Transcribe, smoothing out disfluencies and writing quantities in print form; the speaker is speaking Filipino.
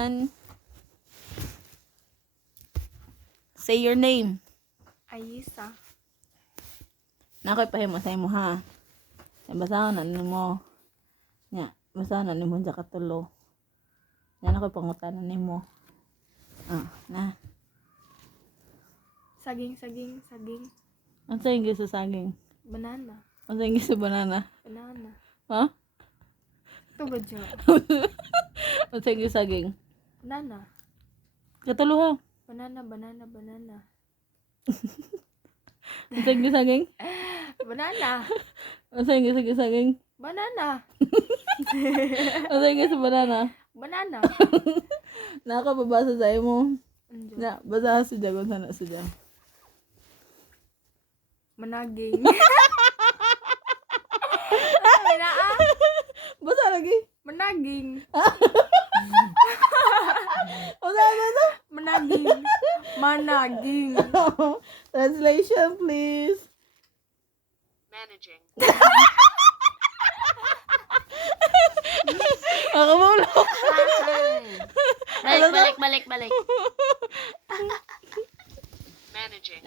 one. Say your name. Ayisa. Nakoy pahimo sa imo ha. Basahan na nimo. Nya, basahan na nimo sa katulo. Yan ako'y pangutanan nimo. Na. Saging, saging, saging. Ano sa English sa saging? Banana. Ano sa English sa banana? Banana. Ha? Ito ba dyan? Ano sa English sa saging? Banana. Katulo ha. Banana, banana, banana. Ano sa English saging? Banana. Ano sa English sa saging? Banana. Ano sa English sa banana? Banana. Nakakababasa sa imo. Andiyo. Na, basahan sa dyan kung sana sa dyan. Managing. Ano na ah? Basa lagi. Managing. O sana. Managing. Managing. Translation, please. Managing. Makamulok. Balik. Managing.